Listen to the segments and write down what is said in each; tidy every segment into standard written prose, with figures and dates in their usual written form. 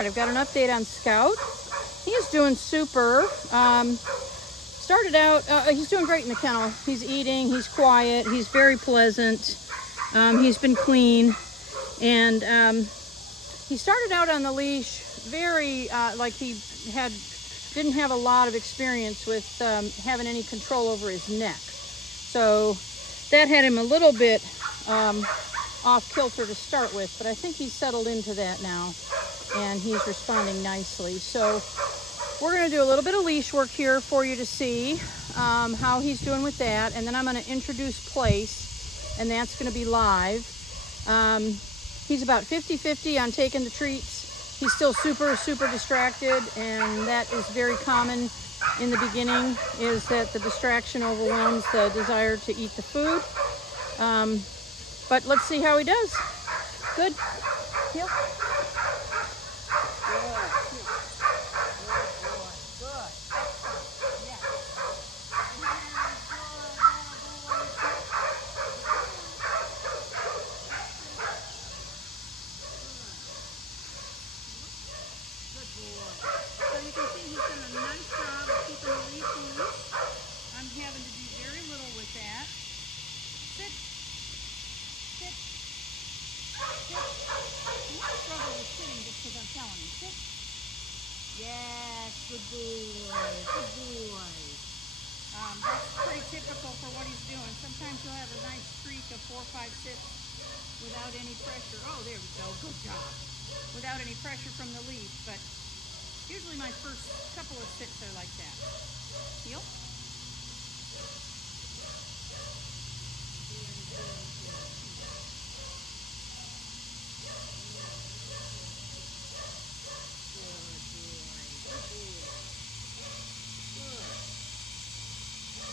right, I've got an update on Scout. He's doing super. Started out, he's doing great in the kennel. He's eating, he's quiet, he's very pleasant. He's been clean. And he started out on the leash very, like he didn't have a lot of experience with having any control over his neck. So that had him a little bit off kilter to start with, but I think he's settled into that now and he's responding nicely. So we're going to do a little bit of leash work here for you to see how he's doing with that, and then I'm going to introduce place, and that's going to be live. He's about 50-50 on taking the treats. He's still super distracted, and that is very common in the beginning, is that the distraction overwhelms the desire to eat the food. But let's see how he does. Good. Heel. So you can see he's done a nice job of keeping the leash loose. I'm having to do very little with that. Sit. Sit. Sit. You might struggle with sitting just because I'm telling you. Sit. Yes, good boy. Good boy. That's pretty typical for what he's doing. Sometimes he'll have a nice streak of 4 or 5 sits without any pressure. Oh, there we go. Good job. Without any pressure from the leash, but usually my first couple of sits are like that. Heel.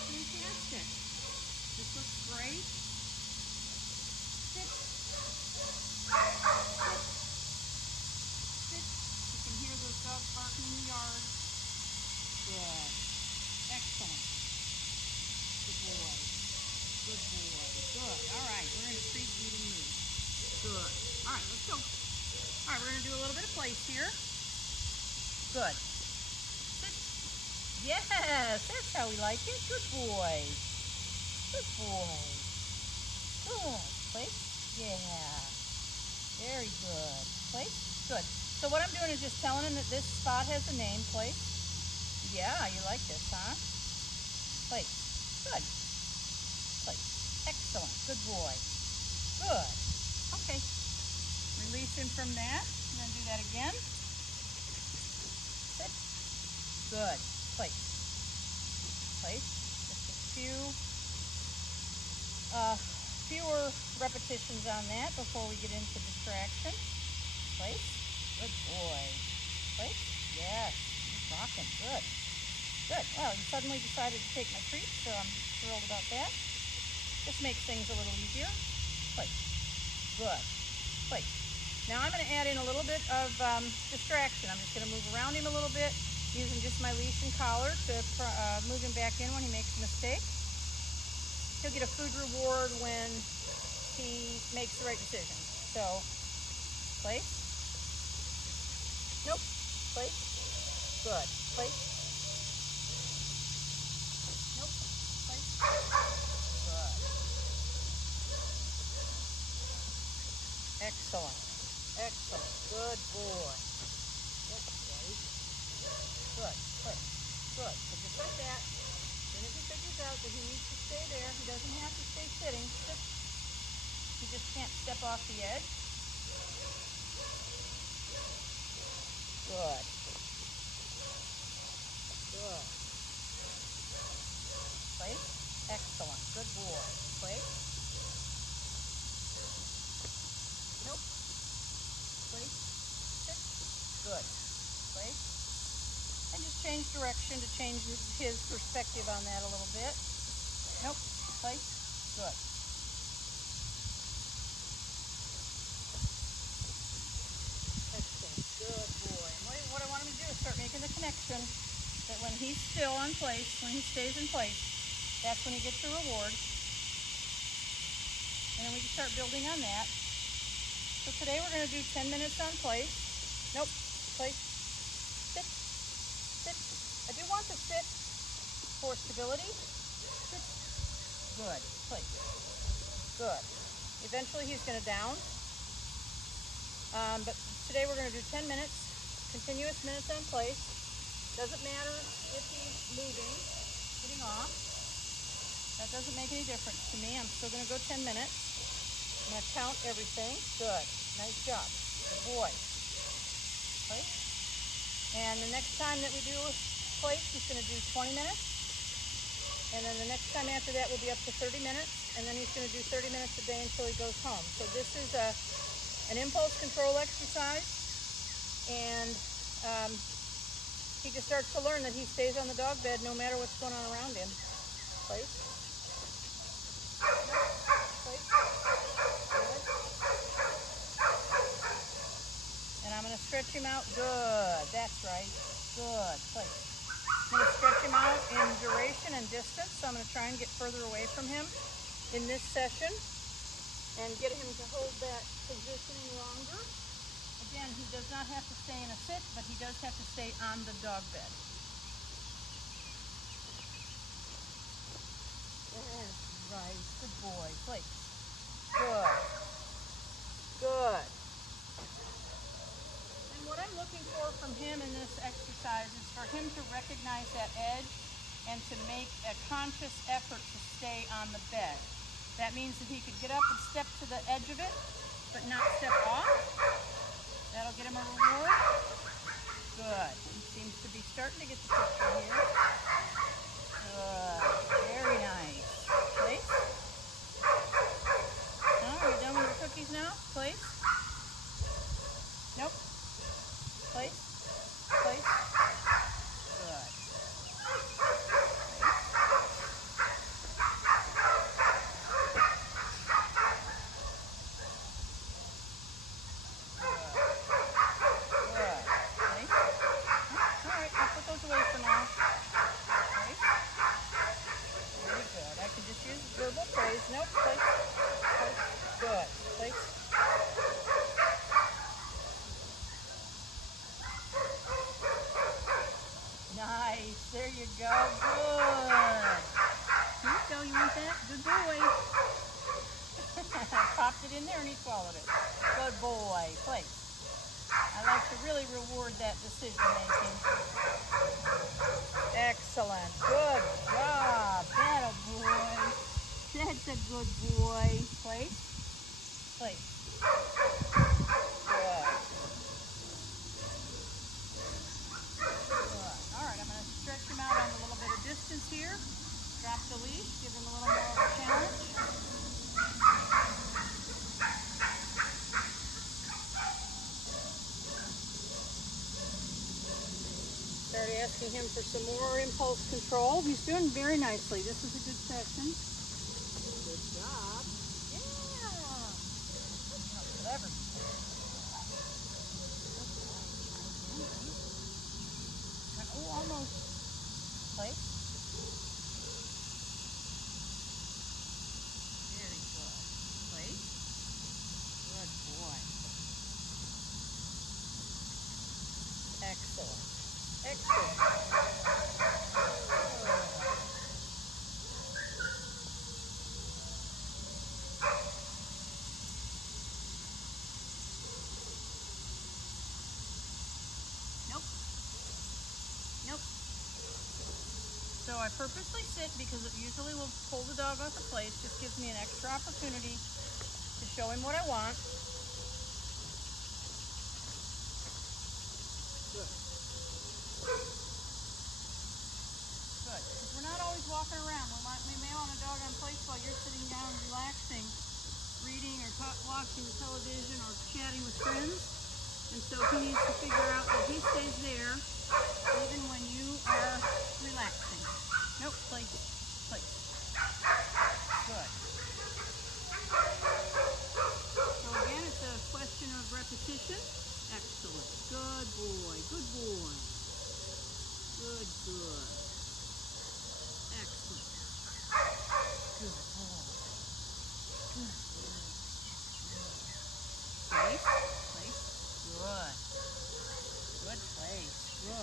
Fantastic. This looks great. Sit. Sit. Sit. You can hear those dogs barking in the yard. Good. Excellent. Good boy. Good boy. Good. All right. We're in a treat, eat, and move. Good. All right. Let's go. All right. We're going to do a little bit of place here. Good. Sit. Yes. That's how we like it. Good boy. Good boy. Good. Place. Yeah. Very good. Place. Good. So what I'm doing is just telling him that this spot has a name. Place. Yeah, you like this, huh? Place. Good. Place. Excellent. Good boy. Good. Okay. Release him from that. And then do that again. Sit. Good. Place. Place. Just a fewer repetitions on that before we get into distraction. Place. Good boy. Place. Yes. He's rocking. Good. Good. Well, he suddenly decided to take my treat, so I'm thrilled about that. Just makes things a little easier. Place. Good. Place. Now I'm going to add in a little bit of distraction. I'm just going to move around him a little bit, using just my leash and collar to move him back in when he makes a mistake. He'll get a food reward when he makes the right decision. So, place. Nope. Place. Good. Place. Nope. Place. Good. Excellent. Excellent. Good boy. Yep. Right. Good. Place. Good. So just like that. As soon as he figures out that he needs to stay there, he doesn't have to stay sitting. He just can't step off the edge. Good. Good. Place. Excellent. Good boy. Place. Nope. Place. Sit. Good. Place. And just change direction to change his perspective on that a little bit. Nope. Place. Good. Excellent. Good boy. And what I want him to do is start making the connection that when he's still on place, when he stays in place, that's when he gets the reward. And then we can start building on that. So today we're going to do 10 minutes on place. Nope. place, sit, sit. I do want the sit for stability. Sit. Good, place. Good. Eventually he's going to down. But today we're going to do 10 minutes, continuous minutes on place. Doesn't matter if he's moving, getting off. That doesn't make any difference to me. I'm still going to go 10 minutes. I'm going to count everything. Good. Nice job. Good boy. Place. And the next time that we do place, he's going to do 20 minutes. And then the next time after that will be up to 30 minutes. And then he's going to do 30 minutes a day until he goes home. So this is an impulse control exercise. And he just starts to learn that he stays on the dog bed no matter what's going on around him. Place. Place. Good. And I'm going to stretch him out. Good. That's right. Good. Place. I'm going to stretch him out in duration and distance. So I'm going to try and get further away from him in this session and get him to hold that positioning longer. Again, he does not have to stay in a sit, but he does have to stay on the dog bed. That's right. Good boy. Place. Good. Good. And what I'm looking for from him in this exercise is for him to recognize that edge and to make a conscious effort to stay on the bed. That means that he could get up and step to the edge of it, but not step off. That'll get him a reward. Good. He seems to be starting to get the picture here. Good. Very nice. Place. Oh, are you done with your cookies now? Place. Nope. Place. Place. Good. Verbal praise. Nope. Place. Place. Good. Place. Nice. There you go. Good. Here you go. You want that? Good boy. Popped it in there and he swallowed it. Good boy. Place. I like to really reward that decision making. Excellent. Good job. That a boy. That's a good boy. Place. Place. Good. Good. All right, I'm going to stretch him out on a little bit of distance here. Drop the leash. Give him a little more of a challenge. Start asking him for some more impulse control. He's doing very nicely. This is a good session. Good job. Yeah. Clever. Oh, almost. Place. Very good. Place. Good boy. Excellent. Excellent. Nope. Nope. So I purposely sit because it usually will pull the dog off the place. Just gives me an extra opportunity to show him what I want. Good. Good, because we're not always walking around. We may want a dog on place while you're sitting down relaxing, reading or watching television or chatting with friends. And so he needs to figure out that he stays there even when you are relaxing. Nope, place, place. Good. So again, it's a question of repetition. Excellent. Good boy, good boy. Good, good. Excellent. Good boy. Good. Place, place. Good. Good Good.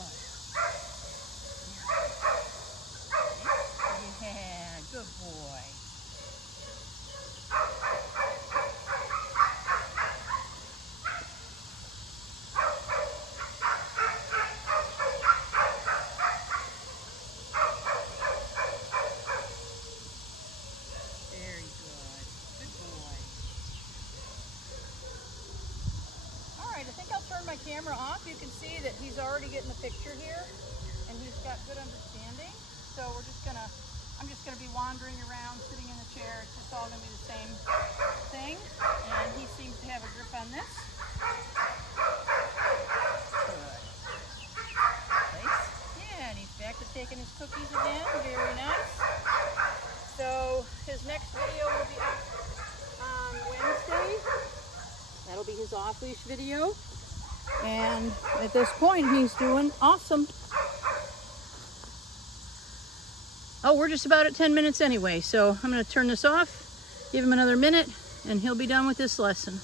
Yeah, good boy. Very good. Good boy. All right, I think I'll turn my camera off. You can see that he's already getting the picture here, and he's got good understanding. So I'm just gonna be wandering around, sitting in the chair. It's just all gonna be the same thing. And he seems to have a grip on this. Good. Place. Yeah, and he's back to taking his cookies again. Very nice. So his next video will be up on Wednesday. That'll be his off-leash video. And at this point, he's doing awesome. Oh, we're just about at 10 minutes anyway, so I'm going to turn this off, give him another minute, and he'll be done with this lesson.